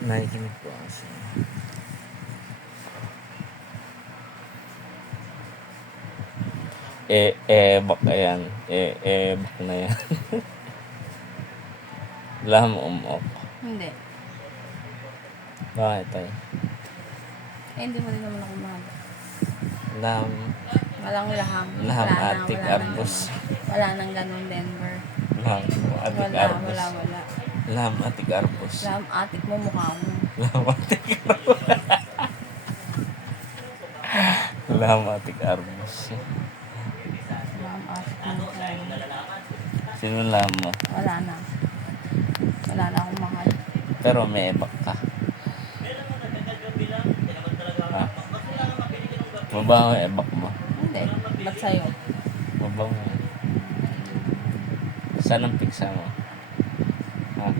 Nakikinig po kasi. Baka yan. Baka na yan. Wala mo umok. Hindi. Bakit tayo? Hindi mo rin naman ako mahal. Laham. Walang laham. Laham Wala na, atik wala arbos. nang wala nang ganun, Denver. Laham atik Wala, arbos. wala. Laham atik arbos. Laham atik mo, mukha mo. Laham atik arbos. Laham atik arbos. Laham atik mo, mukha mo. Sino laham mo? Wala na. Wala na akong mahal. Pero may ebak ka. Ha? Mabaho ebak mo. Hindi. Ba't sa'yo? Mabaho. Saan ang piksa mo? Ha?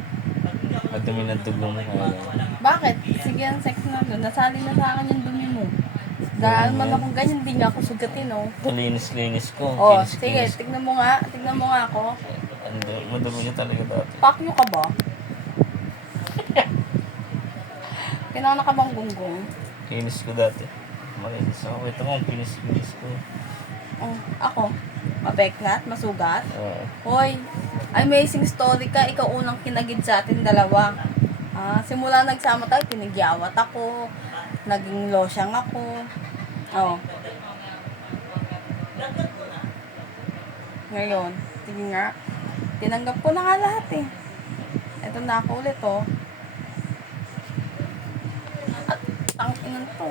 Madumi ng tugo mo kaya. Bakit? Sige ang sex na doon. Nasali na sa akin yung dumi mo. Dahil man akong ganyan, hindi nga ako sugatin, oh. Linis ko. Oh, Kinis- sige, kinis. tignan mo nga ako. Madumi ka talaga dati. Pakyo ka ba? Kinana ka bang gunggong? Kinis ko dati. Malinis ako. Ito mo, kinis ko. Oh, ako? Mabeknat? Masugat? Oo. Hoy, amazing story ka. Ikaw unang kinagid sa atin dalawa. Simula nagsama tayo, pinigyawat ako. Naging losyang ako. Oh. Ngayon, sige nga. Tinanggap ko na nga lahat eh. Ito na ako ulit oh. At, ang inan to.